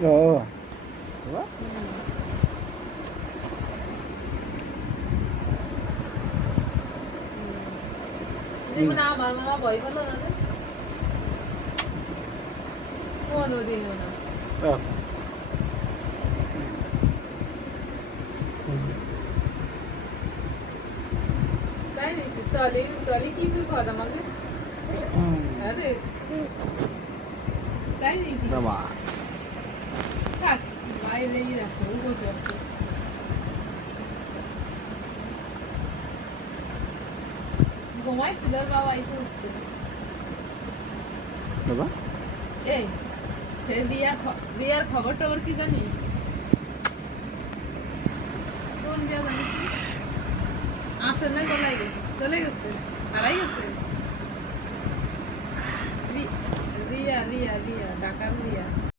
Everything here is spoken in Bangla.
ও যেমন আমার মা ভয় পেল না রে কোনোদিনও না তাই নাকি তাহলে তাহলে কি তুই খাওয়া আমাকে আরে তাই নাকি বাবা থাক বাইরেই রাখো বসে রাখো ঘুমাই ছিল বাবা এই করছে বাবা এই রিয়ার খবর টবর কি জানিস কোন দিয়া জানিস আসল না চলে গেছে হারাই গেছে রিয়া ঢাকার রিয়া